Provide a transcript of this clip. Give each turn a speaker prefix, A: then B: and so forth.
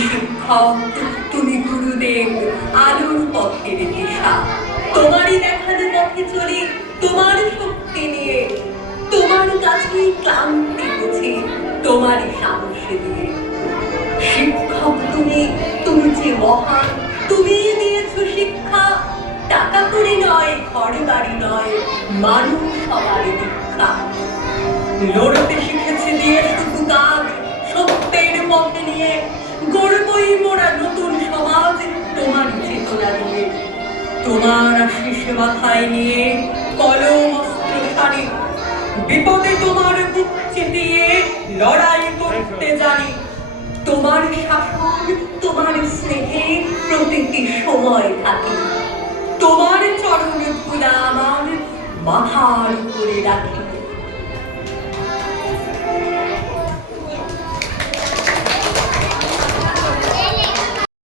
A: শিক্ষক তুমি গুরুদেব, আলোর পথের দিশা। তোমারই দেখানো পথে চলি, তোমার শক্তি নিয়ে। তোমার কাছেই ক্লান্তি বুঝি, তোমারই সাহস দিয়ে শিক্ষক তুমি তুমি যে মহান, তুমি দিয়েছ শিক্ষা। টাকা করে নয় ঘর বাড়ি নয়, মানুষ সবার দীক্ষা। লড়তে নিয়ে মোরা নতুন সমাজ তোমার চেতনা দিয়ে। তোমার আশিস মাথায় নিয়ে কলম অস্ত্র সারি বিপদে তোমার বুক চেপিয়ে লড়াই করতে জানি। তোমার শাসন, তোমার স্নেহে প্রতিটি সময় থাকি। তোমার চরণ ধুলা আমার মাথার উপরে রাখি।